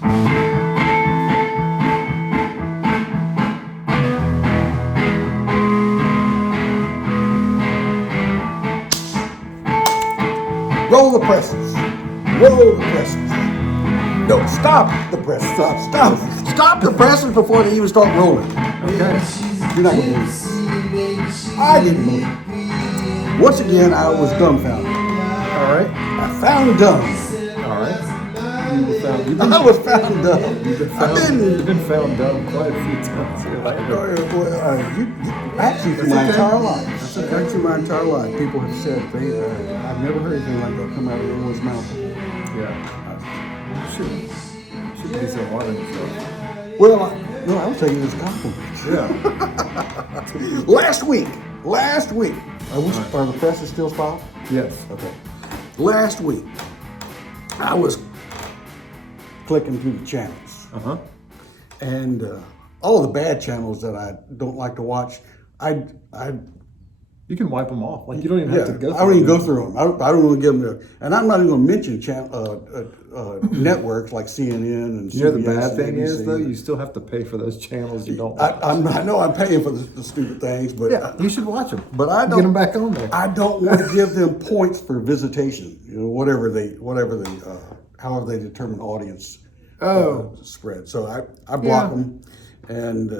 Roll the presses. Roll the presses. No, stop the presses. Stop the presses before they even start rolling. Okay? You're not going to believe it. I didn't believe it. Once again, I was dumbfounded. All right. I found dumb. All right. I was found dumb. You've been found dumb quite a few times here lately. Actually, my entire life. Actually, my entire life, people have said I've never heard anything like that come out of anyone's mouth. Yeah. Should be so hard on yourself. Well, I was taking this compliment. Yeah. Last week. Are the presses still filed? Yes. Okay. Last week, I was clicking through the channels. Uh-huh. And all the bad channels that I don't like to watch, You can wipe them off. Like, you don't even have to go through I don't even go through them. I don't want to give them there. And I'm not even going to mention networks like CNN and You know, CBS. the bad thing and is, though, ABC. you still have to pay for those channels you don't like. I know I'm paying for the stupid things, but Yeah, you should watch them. But I don't get them back on there. I don't want to give them points for visitation. You know, however they determine audience spread. So I block them, and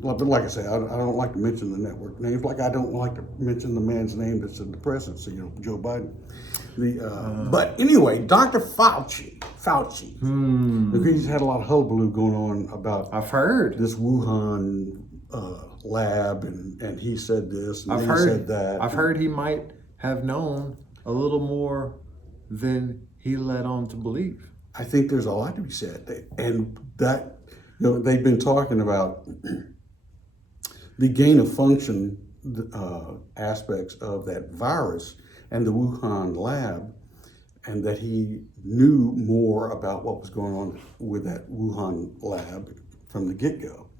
but like I say, I don't like to mention the network names. Like I don't like to mention the man's name that's in the presidency. You know, Joe Biden. But anyway, Dr. Fauci. He's had a lot of hullabaloo going on about. I've heard This Wuhan lab, and he said this, and he said that. I've heard he might have known a little more than he led on to believe. I think there's a lot to be said, and that they've been talking about the gain of function aspects of that virus and the Wuhan lab, and that he knew more about what was going on with that Wuhan lab from the get-go.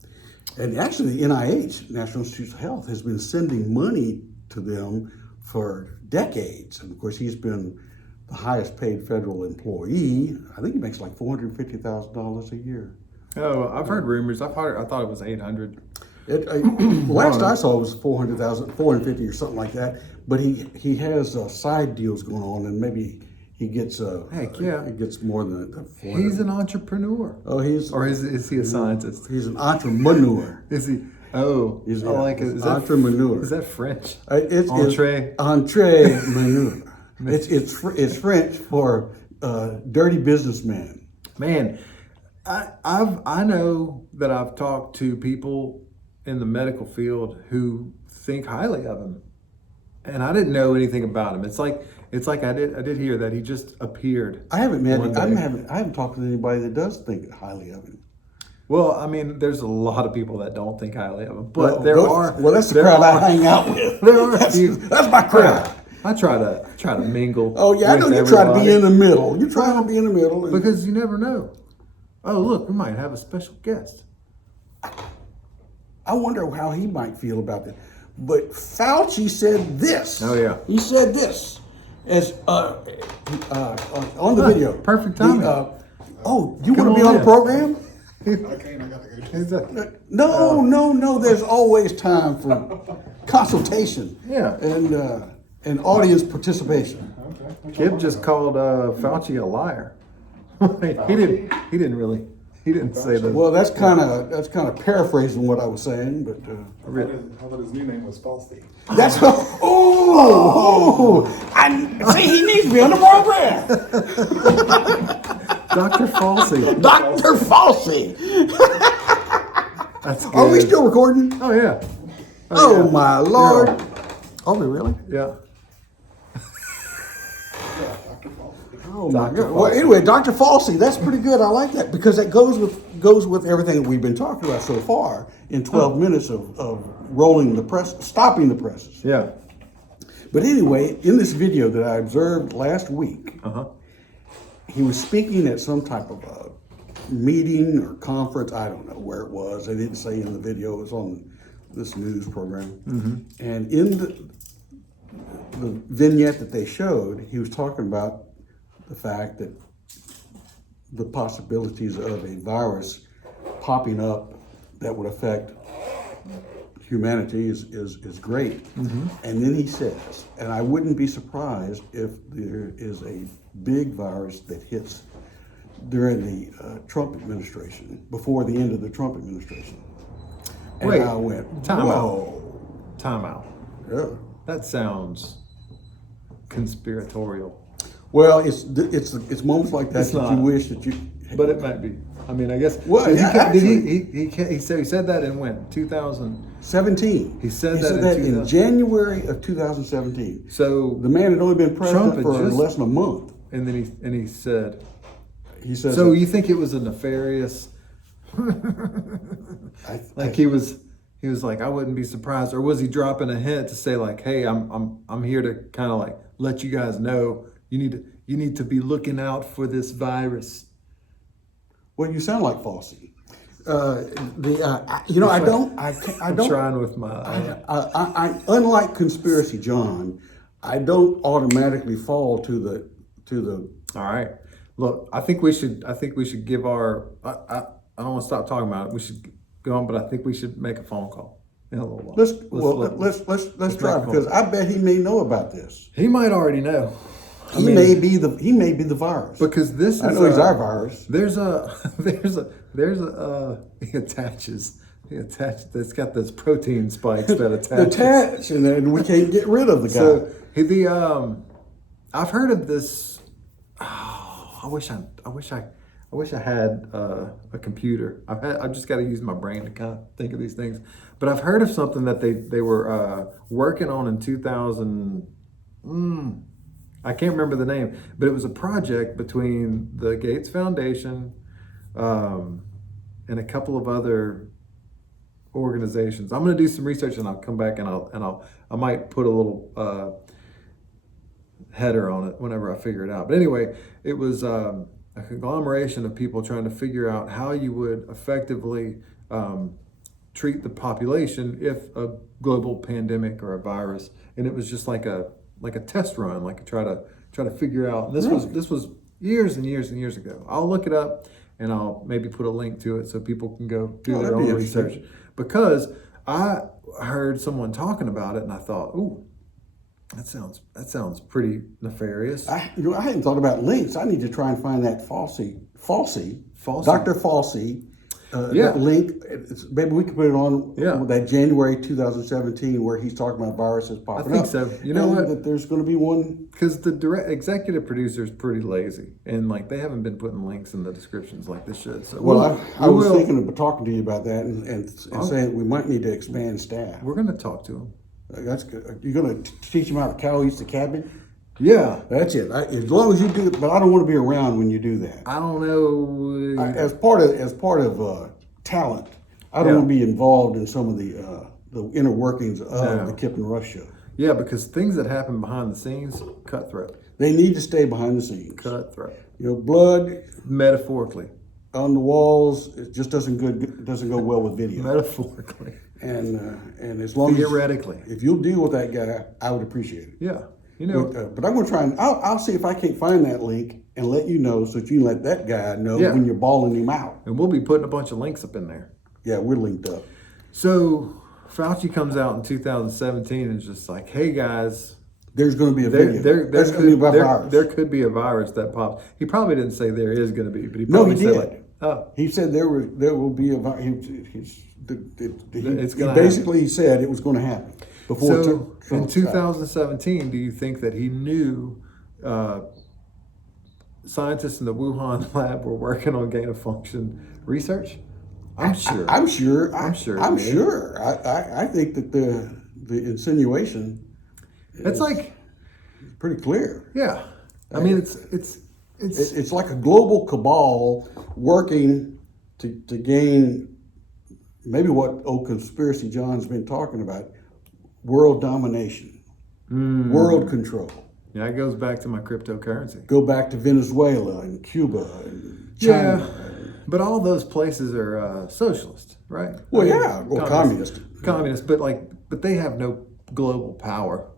And actually, the NIH, National Institutes of Health, has been sending money to them for decades. And of course, he's been the highest paid federal employee. I think he makes like $450,000 a year. Oh, I've heard rumors. I thought it was 800. Last I saw it was 400,000, 450 or something like that. But he has side deals going on, and maybe he gets Heck yeah, he gets more than that. He's an entrepreneur. Oh, is he a scientist? He's an entrepreneur. Is he? Oh, He's like it. Is entrepreneur. Is that French? It's entrepreneur. It's French for dirty businessman. Man, I know that I've talked to people in the medical field who think highly of him, and I didn't know anything about him. It's like I did hear that he just appeared. I haven't met him. one day. I haven't talked to anybody that does think highly of him. Well, I mean, there's a lot of people that don't think highly of him, but Well, that's the crowd I hang out with. That's my crowd. I try to mingle. Oh yeah, I know you try to be in the middle. You're trying to be in the middle because you never know. Oh, look, we might have a special guest. I wonder how he might feel about that. But Fauci said this. Oh yeah, he said this as on the video. Perfect timing. You want to be on the program? I can't. I gotta go. No. There's always time for consultation. Yeah. And audience participation. Okay. Kip just called Fauci a liar. He didn't say that. Well, that's kind of paraphrasing what I was saying, but I thought his new name was Falsey. that's I see he needs to be on the program. Dr. Falsey. Dr. Falsey. That's good. Are we still recording? Oh yeah. Oh yeah. my Lord. Yeah. Are we really? Yeah. Oh my Dr. God. Well, anyway, Dr. Falsey, that's pretty good. I like that because that goes with everything that we've been talking about so far in 12 minutes of rolling the press, stopping the presses. Yeah. But anyway, in this video that I observed last week, he was speaking at some type of a meeting or conference. I don't know where it was. They didn't say in the video. It was on this news program. And in the vignette that they showed, he was talking about the fact that the possibilities of a virus popping up that would affect humanity is great. And then he says, and I wouldn't be surprised if there is a big virus that hits during the Trump administration, before the end of the Trump administration. And Wait, I went, time out. whoa. Time out. Yeah. That sounds conspiratorial, Well, it's moments like that It's that not. you wish that you. but it might be. I mean, I guess. Well, did yeah, he said that in when 2000. 17. He said that in in 2000. January of 2017. So The man had only been president Trump had for just- less than a month. and then he said. He says, So you think it was a nefarious? Like he was like, I wouldn't be surprised, or was he dropping a hint to say like, hey, I'm here to kind of like let you guys know you need to be looking out for this virus. well, you sound like Fossey. I I'm don't. trying with my. Unlike Conspiracy John, I don't automatically fall to the. All right. Look, I think we should give our. I don't want to stop talking about it. We should go on, but I think we should make a phone call in a little while. Let's try make a because phone. I bet he may know about this. He might already know. He may be the virus. Because this is I know he's our virus. There's he attaches. It's got those protein spikes that attach. Attached, and then we can't get rid of the guy. So I've heard of this. Oh, I wish I had a computer. I've just got to use my brain to kind of think of these things. But I've heard of something that they were working on in 2000. I can't remember the name, but it was a project between the Gates Foundation and a couple of other organizations. I'm going to do some research and I'll come back and I might put a little header on it whenever I figure it out. But anyway, it was a conglomeration of people trying to figure out how you would effectively treat the population if a global pandemic or a virus, and it was just like a test run, like try to figure out. And this was years and years and years ago. I'll look it up and I'll maybe put a link to it so people can go do their that'd be own research. interesting. Because I heard someone talking about it and I thought, ooh, that sounds pretty nefarious. I hadn't thought about links. I need to try and find that Fossey, Dr. Fossey. Yeah. That link. Maybe we could put it on that January 2017 where he's talking about viruses popping up. I think so. You know and what? That there's going to be one. Because the direct executive producer is pretty lazy, and like they haven't been putting links in the descriptions like this should. So Well, I was will- thinking of talking to you about that and saying we might need to expand staff. We're going to talk to him. That's good. You're going to teach him how to cow eats the cabbage? Yeah. That's it. As long as you do it, but I don't want to be around when you do that. I don't know. As part of talent, I don't want to be involved in some of the inner workings of the Kip and Rush show. Yeah, because things that happen behind the scenes, cutthroat. They need to stay behind the scenes. Cutthroat. Blood Metaphorically. on the walls, it just doesn't go well with video. Metaphorically. And as long Theoretically. as if you'll deal with that guy, I would appreciate it. Yeah. You know. But I'm going to try and I'll see if I can't find that link and let you know so that you can let that guy know Yeah. when you're balling him out. And we'll be putting a bunch of links up in there. Yeah, we're linked up. So Fauci comes out in 2017 and is just like, hey guys, There's going to be a video. there There's going to be about virus. there could be a virus that pops. He probably didn't say there is going to be, but he No, probably he said did. like, oh, He said there will be a virus. It's He gonna basically said it was going to happen before so Trump in started. 2017, do you think that he knew scientists in the Wuhan lab were working on gain of function research? I'm sure. I'm sure. I'm sure, I'm man. sure. I think that the insinuation It's like, pretty clear. yeah. I mean, It's like a global cabal working to gain maybe what old Conspiracy John's been talking about: world domination, world control. yeah, it goes back to my cryptocurrency. Go back to Venezuela and Cuba and China. Yeah, but all those places are socialist, right? Well, yeah, well, communist. Communist, but they have no global power.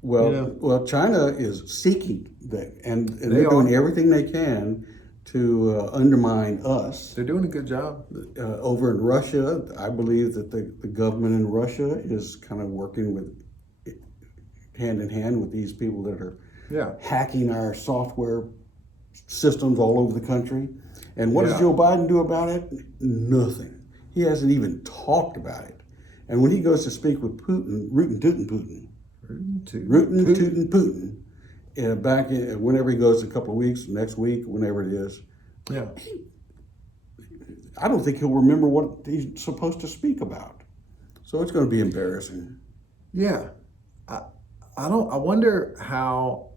Well, You know? well, China is seeking that, and They they're doing are. everything they can to undermine us. They're doing a good job. Over in Russia, I believe that the government in Russia is kind of working with hand in hand with these people that are Yeah. hacking our software systems all over the country. And what does Yeah. Joe Biden do about it? Nothing. He hasn't even talked about it. And when he goes to speak with Putin, rootin' tootin' Putin, back in, whenever he goes, a couple of weeks, next week, whenever it is, Yeah. I don't think he'll remember what he's supposed to speak about. So it's going to be embarrassing. Yeah. I wonder how.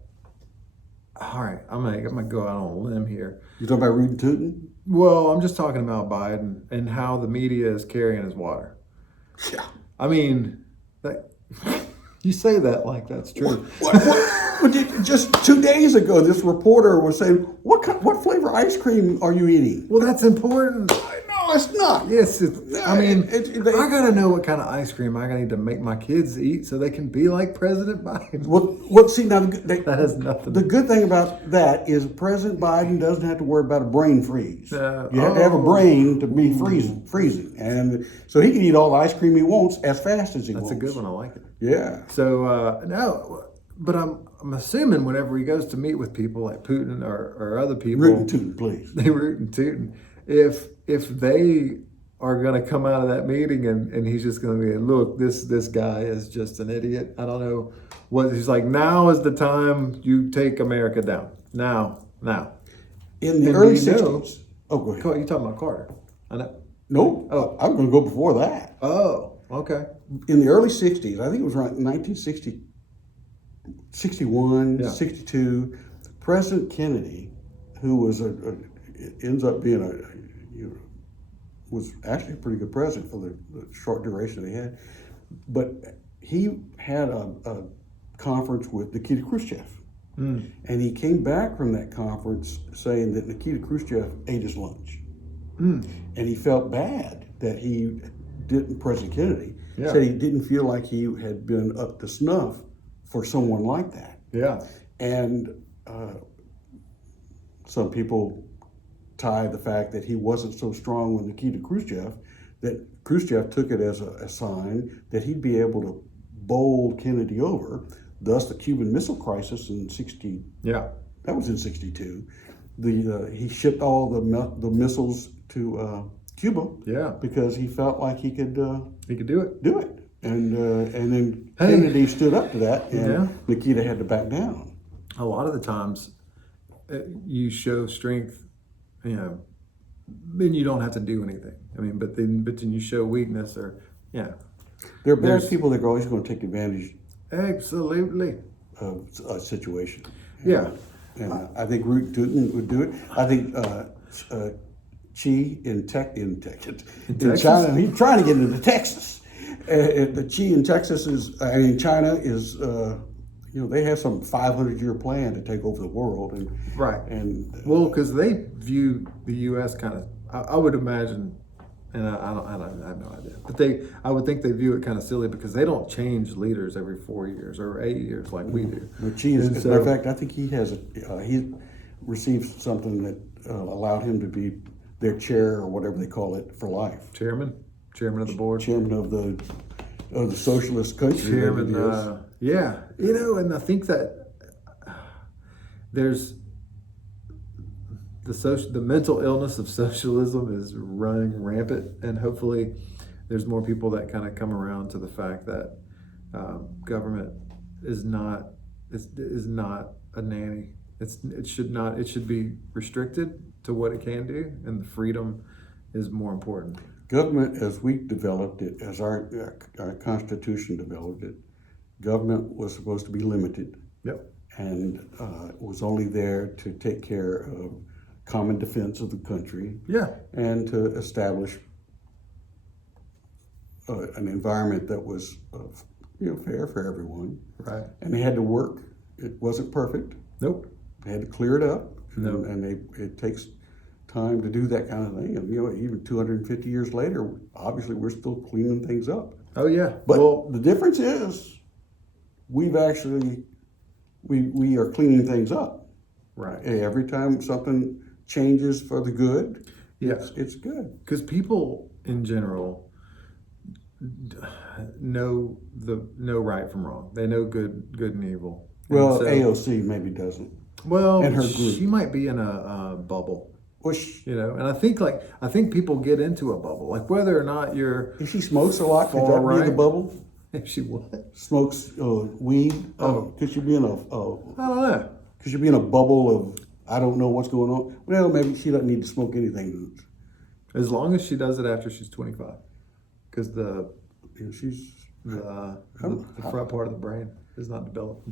All right, I'm gonna go out on a limb here. You talking about rootin' tootin'? Well, I'm just talking about Biden and how the media is carrying his water. Yeah. I mean, that, you say that like that's true. Just 2 days ago, this reporter was saying, what flavor ice cream are you eating? Well, that's important. No, it's not. Yes, I mean, They- I gotta know what kind of ice cream I need to make my kids eat so they can be like President Biden. See, now, That has nothing. the good thing about that is President Biden doesn't have to worry about a brain freeze. You have to have a brain to be freezing. And so he can eat all the ice cream he wants as fast as he wants. That's a good one. I like it. Yeah. So no, but I'm assuming whenever he goes to meet with people like Putin or other people, Rootin' tootin', please. they rootin' tootin'. If they are going to come out of that meeting and he's just going to be, look, this guy is just an idiot. I don't know what he's like. Now is the time you take America down. Now. In the And early we know- 60s. Oh, go ahead. You talking about Carter? I know. No, I'm going to go before that. Oh, okay. In the early 60s, I think it was around 1960, 61, Yeah. 62, President Kennedy, who was ends up being was actually a pretty good president for the short duration they had, but he had a conference with Nikita Khrushchev. And he came back from that conference saying that Nikita Khrushchev ate his lunch. And he felt bad that he didn't, President Kennedy, Yeah. said he didn't feel like he had been up to snuff for someone like that. Yeah. And some people tie the fact that he wasn't so strong with Nikita Khrushchev, that Khrushchev took it as a sign that he'd be able to bowl Kennedy over. Thus, the Cuban Missile Crisis in Yeah. that was in 62. He shipped all the missiles to Cuba Yeah. because he felt like he could He could do it. do it. And then Hey. Kennedy stood up to that, and Yeah. Nikita had to back down. A lot of the times you show strength, then you don't have to do anything. I mean, but then you show weakness or, There are bad There's- people that are always going to take advantage absolutely. of a situation. Yeah. And I think Root Tootin would do it. I think Xi in Texas? China, he's trying to get into Texas. The Xi in Texas China is, they have some 500-year plan to take over the world. And Right. And Well, because they view the U.S. kind of, I would imagine, and I have no idea, but I would think they view it kind of silly because they don't change leaders every 4 years or 8 years like we do. But Xi is, And as a matter of fact, I think he has he received something that allowed him to be their chair or whatever they call it for life. Chairman of the board. Chairman of the socialist country. Chairman, that it is. yeah, and I think that there's the mental illness of socialism is running rampant, and hopefully there's more people that kind of come around to the fact that government is not a nanny. It should be restricted to what it can do, and the freedom is more important. Government, as we developed it, as our Constitution developed it, government was supposed to be limited. Yep. And was only there to take care of common defense of the country. Yeah. And to establish an environment that was fair for everyone. Right. And they had to work. It wasn't perfect. Nope. They had to clear it up. No. And it takes time to do that kind of thing. And even 250 years later, obviously we're still cleaning things up. Oh yeah. But the difference is we are cleaning things up. Right. Every time something changes for the good, Yeah. it's good. Because people in general know right from wrong. They know good and evil. And Well, so- AOC maybe doesn't. well, and her group. she might be in a bubble, Well, and I think people get into a bubble, like whether or not you're if she smokes a lot, could Far that be the right. bubble? if she what Smokes weed? Could she be in I don't know. could she be in a bubble of I don't know what's going on? Well, maybe she doesn't need to smoke anything. As long as she does it after she's 25, because the She's the front part of the brain is not developed.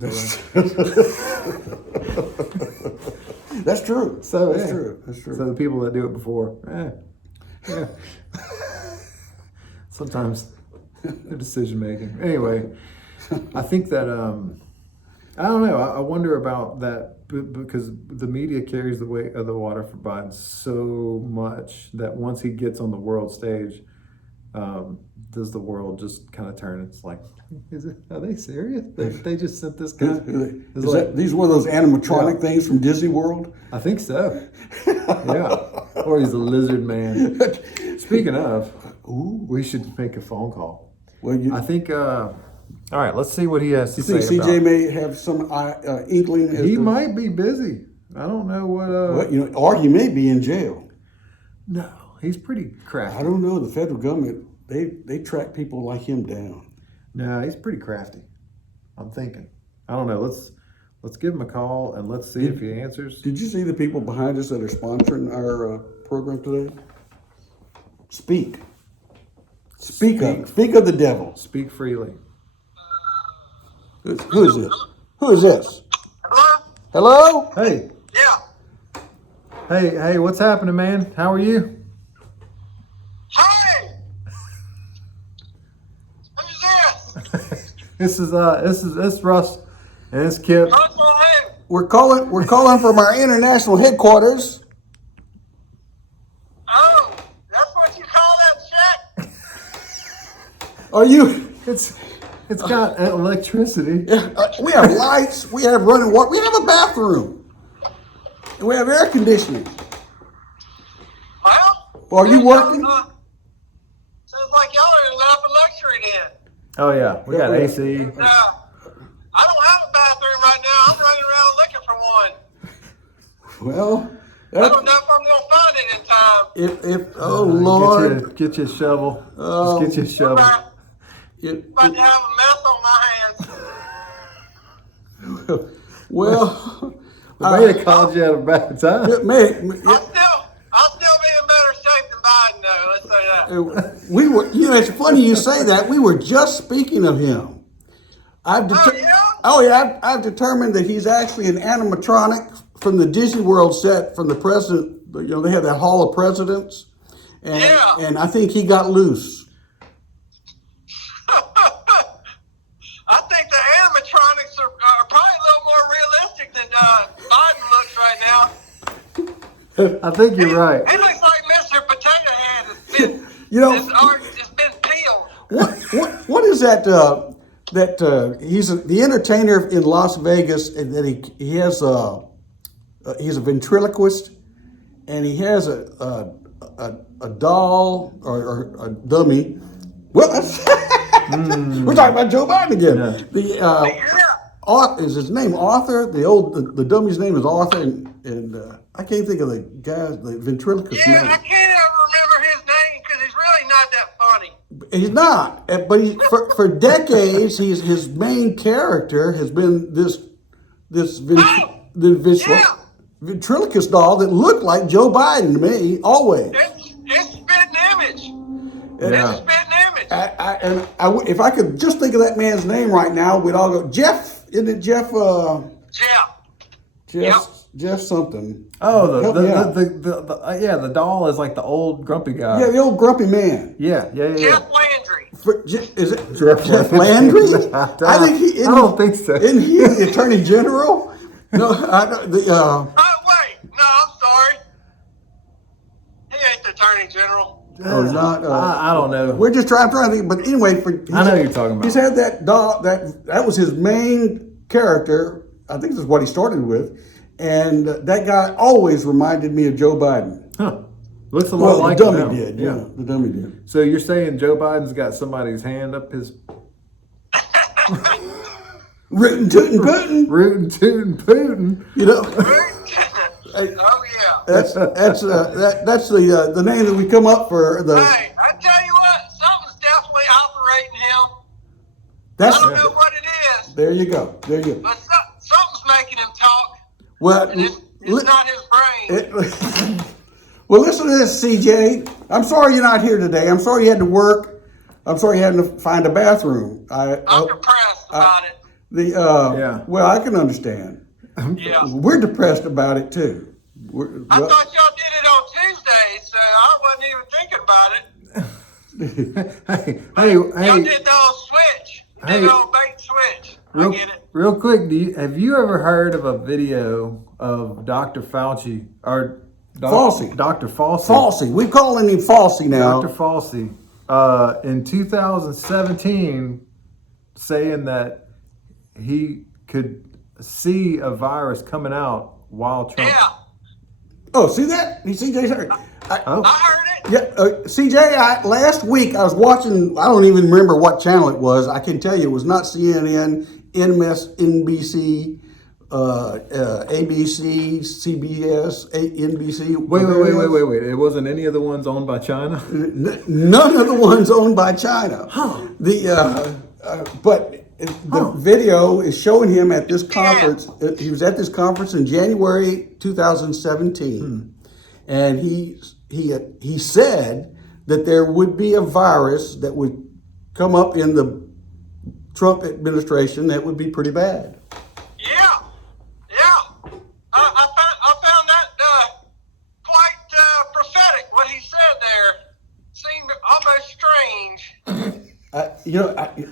that's true. So that's yeah. true. That's true. So the people that do it before, yeah. Sometimes their decision making. Anyway, I think that I don't know. I wonder about that because the media carries the weight of the water for Biden so much that once he gets on the world stage, does the world just kind of turn? It's like, are they serious? They just sent this guy. It's like, These one of those animatronic things from Disney World? I think so. Yeah. Or he's a lizard man. Speaking of, we should make a phone call. Well, I think. All right, let's see what he has to you think say. CJ about. may have some inkling? As He to, might be busy. I don't know what. Well, or he may be in jail. No, he's pretty I crafty. don't know. The federal government they track people like him down. No, he's pretty crafty. I'm thinking. I don't know. Let's give him a call and let's see if he answers. Did you see the people behind us that are sponsoring our program today? Speak of the devil. Speak freely. Who is this? Who is this? Hello? Hello? Hey, Yeah. hey, what's happening, man? How are you? Hey! Who's this? This is Russ and it's Kip. Russell who? We're calling from our international headquarters. Oh, that's what you call that shit? Are you? It's got electricity. We have lights. We have running water. We have a bathroom. And we have air conditioning. Well? Are you working? Sounds like y'all are in up a luxury then. Oh yeah, we got AC. I don't have a bathroom right now. I'm running around looking for one. Well, I don't know if I'm going to find it in time. oh Lord. Get you a shovel. Oh. Just get you a shovel. I'm It- about to have a mess on my hands. well, I may have called you at a bad time. it may, I'll still be in better shape than Biden, though. Let's say that. we were. You know, it's funny you say that. We were just speaking of him. Oh, yeah? I've determined that he's actually an animatronic from the Disney World set from the president. You know, they have that Hall of Presidents, and Yeah. and I think he got loose. I think the animatronics are probably a little more realistic than Biden looks right now. I think you're right. He looks like Mr. Potato Head. It's been, You know- his art has been peeled. What is that? He's the entertainer in Las Vegas, and that he has he's a ventriloquist, and he has a doll or a dummy. Well, that's, we're talking about Joe Biden again. Yeah. Yeah. Is his name Arthur? The dummy's name is Arthur, and I can't think of the guy, the ventriloquist Yeah, I name. can't ever remember his name because he's really not that funny. He's not, but for decades, his main character has been this Yeah. ventriloquist doll that looked like Joe Biden to me always. It's spitting image. Yeah. It's spitting image. If I could just think of that man's name right now, we'd all go Jeff. Isn't it Jeff? Yeah. Jeff something. Oh, Help me out. the doll is like the old grumpy guy. Yeah, the old grumpy man. Yeah. Jeff Landry. Is it Jeff Landry? I don't think so. Isn't he the Attorney General? No, Oh, wait. No, I'm sorry. He ain't the Attorney General. Oh, he's not. I don't know. We're just trying to think. But anyway, I know who you're talking about. He's had that doll. That was his main character. I think this is what he started with, and that guy always reminded me of Joe Biden. Huh. Looks a lot Well, like the dummy him. did. Yeah, the dummy did. So you're saying Joe Biden's got somebody's hand up his Rootin' tootin' Putin. rootin' tootin' Putin? You know, Oh yeah. that's the name that we come up for. Hey, I tell you what, something's definitely operating him. That's I don't know what it is, there you go. There you go. but something's making him talk, Well, and it's not his brain. well, listen to this, CJ. I'm sorry you're not here today. I'm sorry you had to work. I'm sorry you had to find a bathroom. I'm depressed about it. Yeah. Well, I can understand. Yeah. We're depressed about it too. I thought y'all did it on Tuesday, so I wasn't even thinking about it. Hey, Y'all hey, did the old switch. You Hey. did the old bait switch. I real, get it. real quick, have you ever heard of a video of Dr. Fauci or Fauci. Dr. Fauci? Falsey. We calling him Falsey now. Dr. Fauci, in 2017, saying that he could see a virus coming out while Trump. Yeah, Oh, see that? CJ heard. Oh, I heard it. Yeah, CJ. Last week I was watching. I don't even remember what channel it was. I can tell you it was not CNN, NBC, ABC, CBS, NBC. wait. It wasn't any of the ones owned by China? None of the ones owned by China. Huh. But the video is showing him at this conference. He was at this conference in January 2017, and he said that there would be a virus that would come up in the Trump administration that would be pretty bad. Yeah. I found that quite prophetic. What he said there seemed almost strange.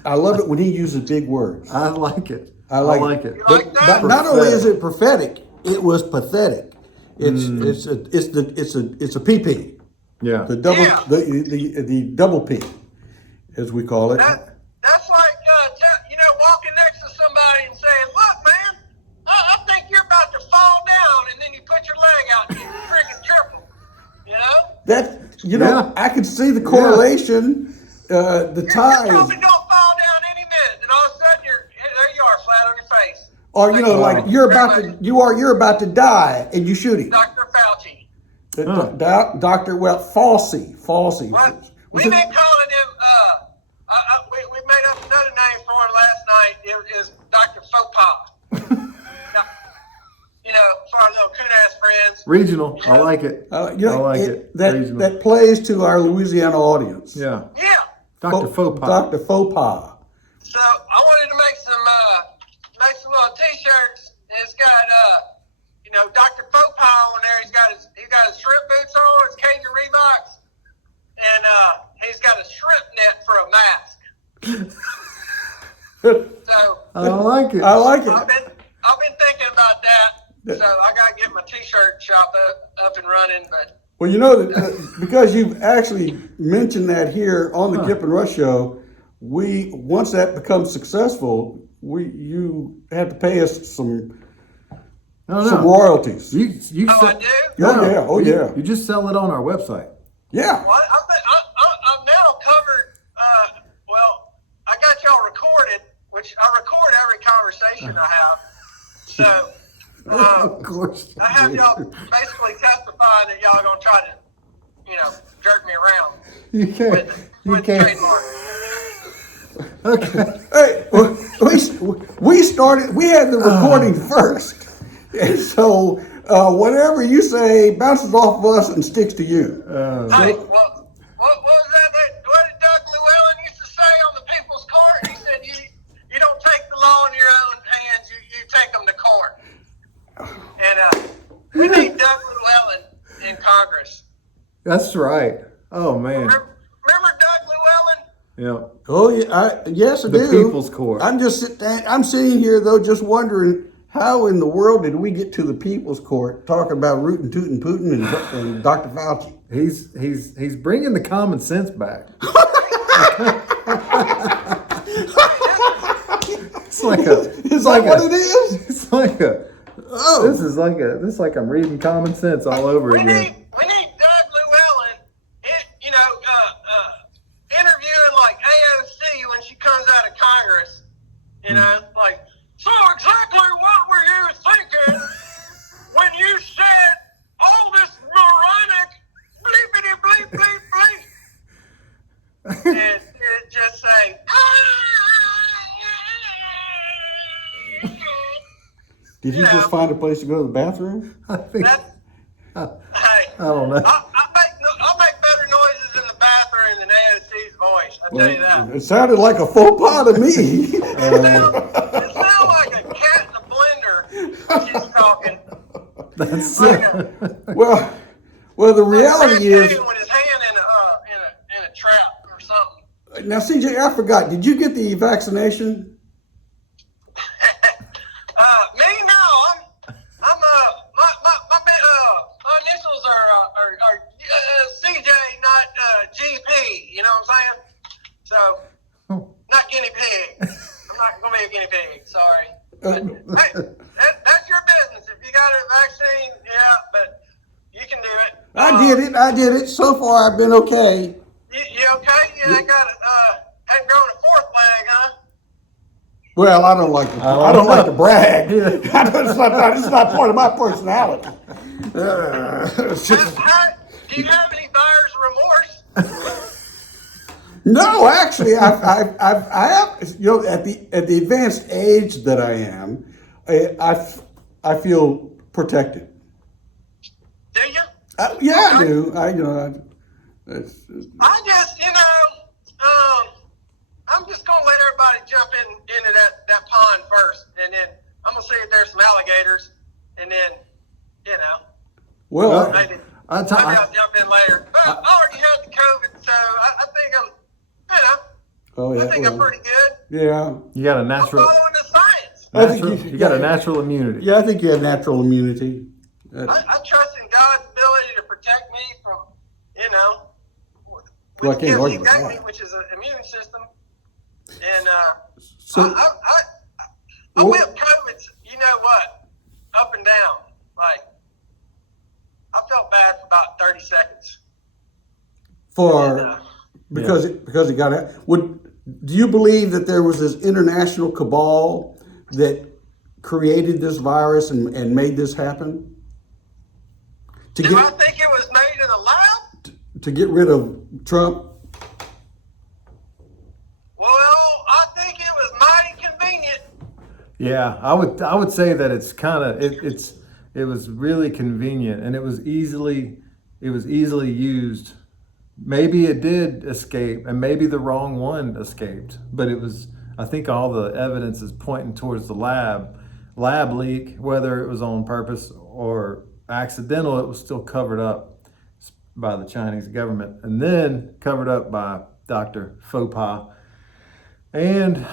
I love it when he uses big words. I like it. I like it. You like that? But not only is it prophetic, it was pathetic. It's a PP. Yeah. The double Yeah. the double P, as we call it. That's like walking next to somebody and saying, "Look, man, I think you're about to fall down," and then you put your leg out and you freaking triple. You know? Yeah. I could see the correlation, the You're ties, probably gonna fall down any minute, and all of a sudden there you are, flat on your face. or like you're Very about to die and you shoot him. Dr. Fauci. Doctor, Falsey. Well, we've been calling him. We made up another name for him last night. It is Dr. Faux Pas. For our little coon-ass friends. Regional. I like it. I like it. Regional. That plays to our Louisiana audience. Yeah. Yeah. Dr. Faux Pas. Dr. Faux Pas. So I wanted to make some little T-shirts. It's got Dr. Faux Pas on there. He's got his shrimp boots on, his Cajun Reeboks, and he's got a shrimp net for a mask. So I like it. I like I've it. been thinking about that. So I gotta get my T-shirt shop up and running, but. Well, because you've actually mentioned that here on the Gip and Rush show, once that becomes successful, you have to pay us some royalties. You Oh, I sell- do? Oh, yeah. You just sell it on our website. Yeah. Well, I'm now covered. I got y'all recorded, which I record every conversation I have. So Of course. I have y'all basically testifying that y'all are gonna try to, jerk me around You can't. with the trademark. Okay. Hey, we had the recording first. And so whatever you say bounces off of us and sticks to you. Hey, well, what was that? What did Doug Llewellyn used to say on the People's Court? He said, "You don't take the law in your own hands. You take them to court." And we need Doug Llewellyn in Congress. That's right. Oh man. Remember Doug Llewellyn? Yeah. Oh yeah, yes I The do. People's Court. I'm sitting here though, just wondering how in the world did we get to the People's Court talking about rootin' tootin' Putin and Dr. Fauci? He's bringing the common sense back. It's like Is that what it is? It's like Oh. This is like I'm reading Common Sense all over We again. need Doug Llewellyn, interviewing like AOC when she comes out of Congress. You know, like, so exactly what were you thinking when you said all this moronic bleepity bleep bleep bleep? And just say, Did you just find a place to go to the bathroom? I think that's, hey, I don't know. I'll make better noises in the bathroom than AOC's voice. I'll tell you that. It sounded like a faux pas to me. It sounds like a cat in a blender when she's talking. That's well, the reality is. With his hand in a trap or something. Now, CJ, I forgot. Did you get the vaccination? Me, no. My initials are CJ, not GP. You know what I'm saying? So, not guinea pig. I'm not gonna be a guinea pig. Sorry. But, hey, that's your business. If you got a vaccine, yeah, but you can do it. I did it. So far, I've been okay. You okay? You ain't got hadn't grown a fourth leg, huh? Well, I don't like to brag. It's not part of my personality. It's just- Do you have any buyer's remorse? no, actually, I have. You know, at the advanced age that I am, I feel protected. Do you? Yeah, I do. I just, I'm just gonna let everybody jump into that pond first, and then I'm gonna see if there's some alligators, and then, Well, maybe I I'll jump in later. But I already had the COVID, so I think oh I think I'm yeah, pretty good. yeah. You got a I'm natural, following the science. I think you got a natural immunity. Yeah, I think you have natural immunity. I trust in God's ability to protect me from, Well, I can't argue he with gave me, that. which is an immune system. And So, I whipped COVID, you know what, up and down. Like, I felt bad for about 30 seconds. because it got out. Do you believe that there was this international cabal that created this virus and made this happen? Do I think it was made in a lab? To get rid of Trump? Well, I think it was mighty convenient. Yeah, I would say that it's kind of it was really convenient and it was easily used. Maybe it did escape and maybe the wrong one escaped, but I think all the evidence is pointing towards the lab leak, whether it was on purpose or accidental. It was still covered up by the Chinese government and then covered up by Dr. Faux pas and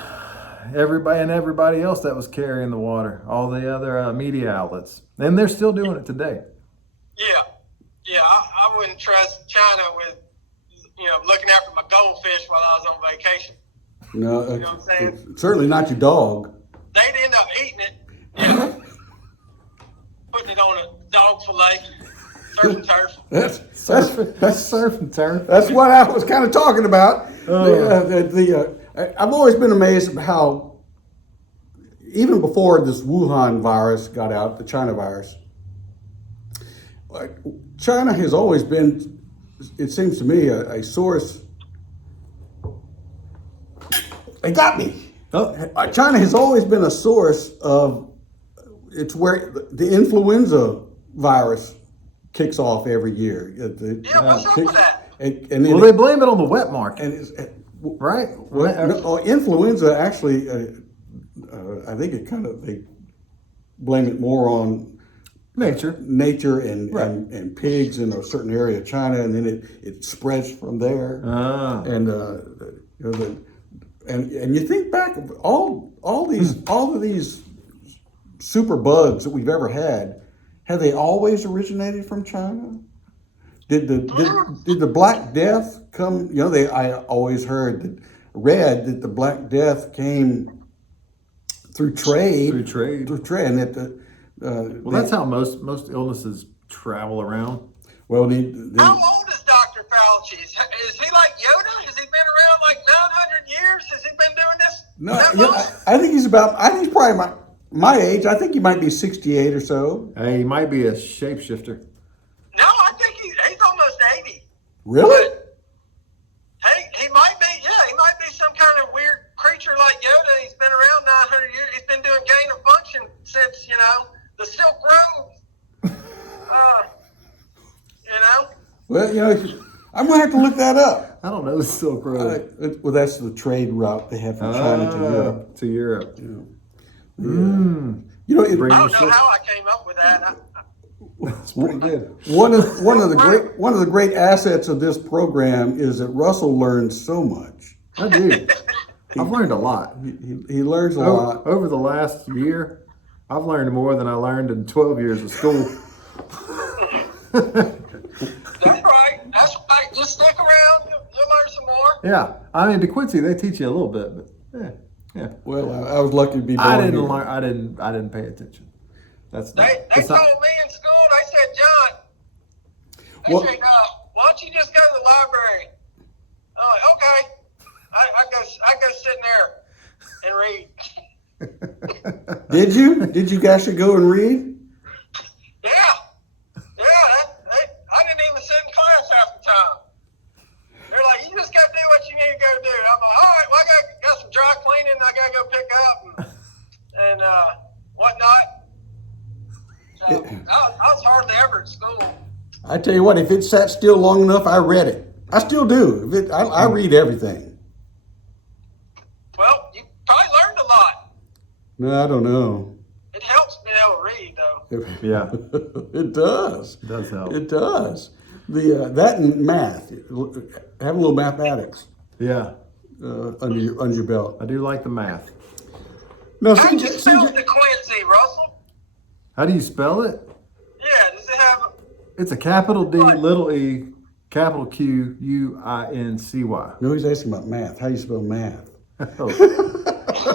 everybody else that was carrying the water, all the other media outlets, and they're still doing it today. Yeah, I wouldn't trust China with, looking after my goldfish while I was on vacation. No, You know what I'm saying? it's certainly not your dog. They'd end up eating it, putting it on a dog fillet, surf and turf. That's Surf and turf. That's what I was kind of talking about. I've always been amazed at how, even before this Wuhan virus got out, the China virus, China has always been, it seems to me, a source. They got me. China has always been a source of, it's where the influenza virus kicks off every year. What's up with that? And then Well, they blame it on the wet market, and right? influenza actually, I think they blame it more on Nature. and, Right. and pigs in a certain area of China, and then it spreads from there. Ah. And and you think back of all of these super bugs that we've ever had, have they always originated from China? Did the Black Death come? I always read that the Black Death came through trade. Through trade. And that Well, that's how most illnesses travel around. Well, How old is Dr. Fauci? Is he like Yoda? Has he been around like 900 years? Has he been doing this? no, that yeah, long? I think he's about. I think he's probably my age. I think he might be 68 or so. Hey, he might be a shapeshifter. No, I think he's almost 80. Really? Hey, he might be, yeah, he might be some kind of weird creature like Yoda. He's been around 900 years. He's been doing gain of function since, the Silk Road. Well, I'm gonna have to look that up. I don't know the Silk Road. Well, that's the trade route they have from China to Europe. To Europe. You know, Bring- I don't know how I came up with that. That's pretty good. one of the great assets of this program is that Russell learns so much. I do. I've learned a lot. He learns a lot. Over the last year, I've learned more than I learned in 12 years of school. That's right. That's right. Just stick around. You'll learn some more. Yeah, I mean, DeQuincy, they teach you a little bit, but yeah. Well, I was lucky to be born I didn't here. learn. I didn't pay attention. That's not. They That's told not. me in school, they said, John, they What- said, why don't you just go to the library? I'm like, okay. I go sit in there and read. Did you? Did you guys go and read? Yeah. I didn't even sit in class half the time. They're like, you just got to do what you need to go do. I'm like, all right, well, I got some dry cleaning I got to go pick up and whatnot. So I was hardly ever at school. I tell you what, if it sat still long enough, I read it. I still do. I read everything. Well, you probably learned a lot. No, I don't know. It helps being able to read, though. Yeah, It does. it does help. It does. That and math. Have a little mathematics Yeah, under your belt. I do like the math. No, How do you CJ, spell DeQuincy, Russell? How do you spell it? Yeah, does it have? It's a capital D, little e, capital Q, U-I-N-C-Y. No, he's asking about math. How do you spell math?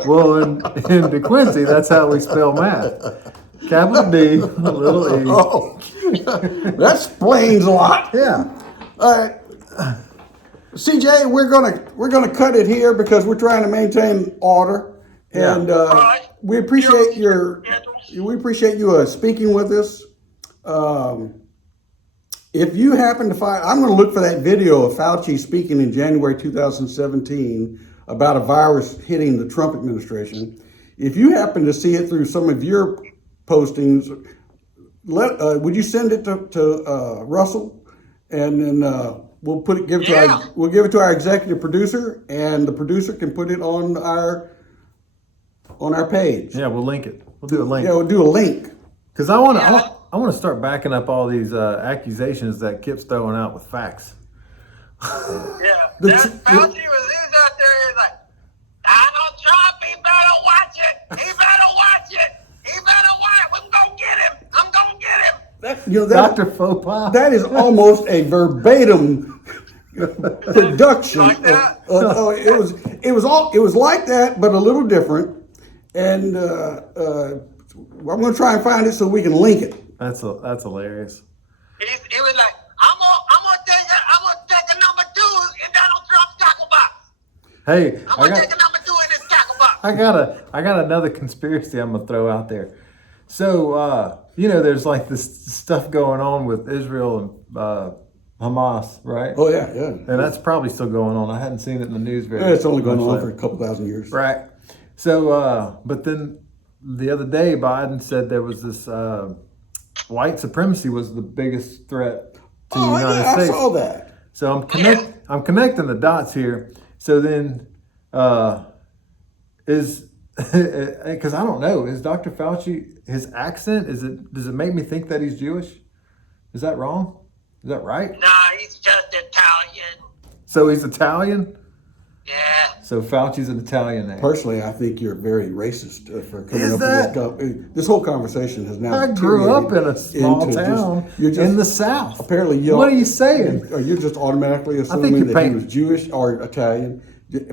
Well, in DeQuincy, that's how we spell math. Capital D, little e. Oh, that explains a lot. Yeah. All right, CJ, we're gonna cut it here because we're trying to maintain order, Yeah. and Right. we appreciate Schedules. we appreciate you speaking with us. If you happen to find, I'm going to look for that video of Fauci speaking in January 2017 about a virus hitting the Trump administration. If you happen to see it through some of your postings, would you send it to Russell, and then we'll give it to our executive producer, and the producer can put it on our page. Yeah, we'll link it. We'll do a link. Yeah, we'll do a link. Because I want to. Yeah. I want to start backing up all these accusations that Kip's throwing out with facts. Yeah. The That tr- Fauci he was out there. He's like, Donald Trump, he better watch it. He better watch it. He better watch. I'm gonna get him. I'm gonna get him. Dr. Faux That is almost a verbatim production. Like that? It was like that, but a little different. And I'm going to try and find it so we can link it. That's hilarious. He was like, I'm gonna take a number 2 in Donald Trump's tackle box. Hey, I'm gonna take a number 2 in his tackle box. I got another conspiracy I'm gonna throw out there. So there's like this stuff going on with Israel and Hamas, right? Oh yeah. And that's probably still going on. I hadn't seen it in the news very. It's only going much on lately. for a couple thousand years. Right. So, but then the other day, Biden said there was this white supremacy was the biggest threat to the Oh United yeah, I States. saw that. So I'm connecting the dots here. So then, because I don't know, is Dr. Fauci, his accent, does it make me think that he's Jewish? Is that wrong? Is that right? Nah, he's just Italian. So he's Italian. Yeah. So Fauci's an Italian name. Personally, I think you're very racist for coming Is up that- with this. This whole conversation has now. I grew up in a deteriorated small into town you're just in the South. Apparently, What are you saying? Are you just automatically think assuming you're that he painting- was Jewish or Italian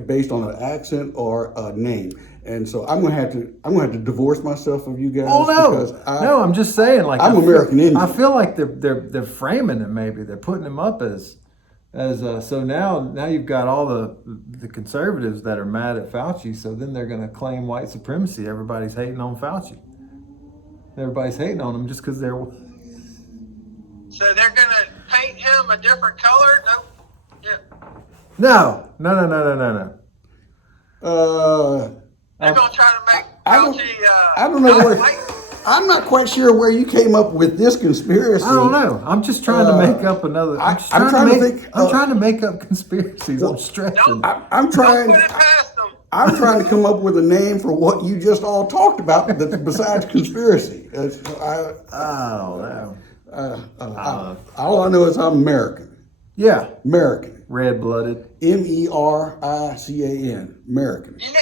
based on an accent or a name? And so I'm gonna have to divorce myself from you guys. Oh because no, I'm just saying. Like I'm I feel- American Indian. I feel like they're framing him. Maybe they're putting him up as so now you've got all the conservatives that are mad at Fauci. So then they're going to claim white supremacy. Everybody's hating on Fauci. Everybody's hating on him just because they're. So they're gonna paint him a different color? No. Yeah. No. They're gonna try to make I don't- Fauci. I don't know where. white. I'm not quite sure where you came up with this conspiracy. I don't know. I'm just trying to make up another. I'm trying to make up conspiracies. I'm stretching. I'm trying. Don't put it past them. I'm trying to come up with a name for what you just all talked about besides conspiracy. I don't know. All I know is I'm American. Yeah, American. red-blooded. Merican. American. You know,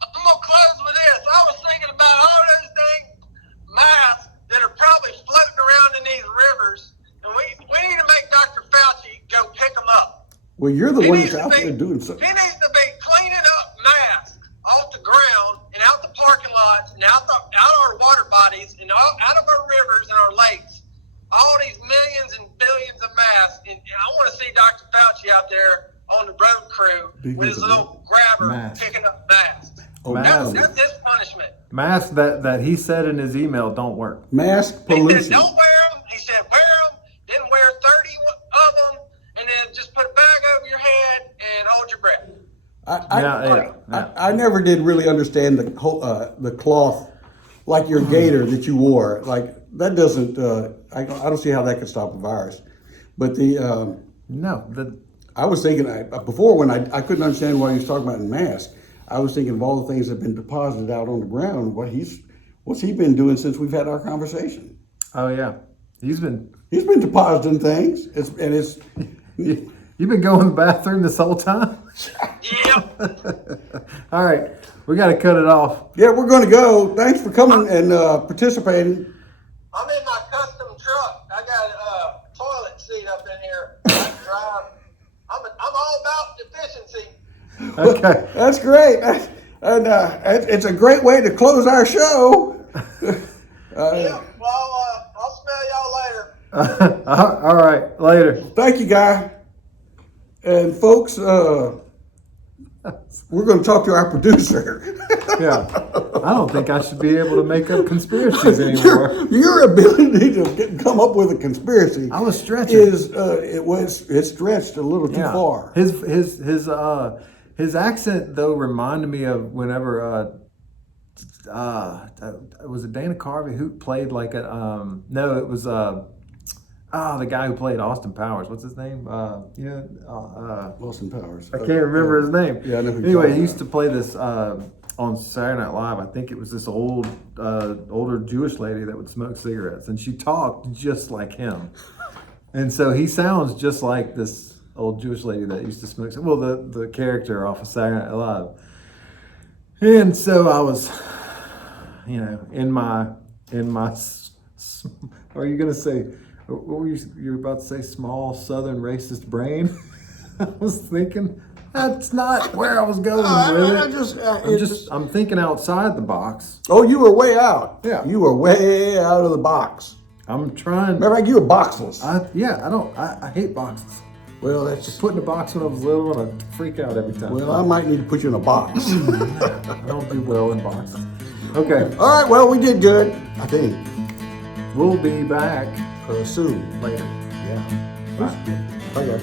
I'm gonna close with this. I was thinking about all those things, masks that are probably floating around in these rivers, and we need to make Dr. Fauci go pick them up. Well, you're the He one needs that's to out be- there doing something. He needs to be cleaning up masks off the ground and out the parking lots and out our water bodies and out of our rivers and our lakes. All these millions and billions of masks, and I want to see Dr. Fauci out there on the road crew with his little grabber Mask. picking up masks. Oh, Mask. That's his punishment. Masks that he said in his email don't work. Mask He said, pollution. don't wear them. He said, wear them. Then wear 30 of them, and then just put a bag over your head and hold your breath. I never did really understand the whole the cloth, like your gaiter that you wore. Like that doesn't. I don't see how that could stop a virus. But I was thinking before when I couldn't understand what he was talking about in mask. I was thinking of all the things that have been deposited out on the ground. What's he been doing since we've had our conversation? Oh yeah, he's been. He's been depositing things. You've been going to the bathroom this whole time. Yep. All right, we got to cut it off. Yeah, we're going to go. Thanks for coming and participating. I'm in my custom truck. I got a toilet seat up in here. I can drive. I'm all about efficiency. Okay. That's great. And it's a great way to close our show. Yeah. Well, I'll smell y'all later. All right, later. Thank you, Guy. And folks, we're going to talk to our producer. Yeah, I don't think I should be able to make up conspiracies anymore. Your ability to come up with a conspiracy I was stretching. it's stretched a little too far. His accent though reminded me of whenever was it Dana Carvey who played like a no, it was the guy who played Austin Powers. What's his name? Austin Powers. I can't remember his name. Yeah, I know who you're Anyway, talking he used about. to play this on Saturday Night Live. I think it was this older Jewish lady that would smoke cigarettes, and she talked just like him. And so he sounds just like this old Jewish lady that used to smoke. Well, the character off of Saturday Night Live. And so I was, in my. Are you gonna say? What were you were about to say? Small Southern racist brain. I was thinking that's not where I was going with it. I'm thinking outside the box. Oh, you were way out. Yeah. You were way out of the box. I'm trying. Matter of fact, you were boxless. I hate boxes. Well, that's Put in a box when I was little and I'd freak out every time. well. I might need to put you in a box. I don't do well in boxes. Okay, All right. Well, we did good. I think we'll be back soon. later. Yeah. Bye, guys.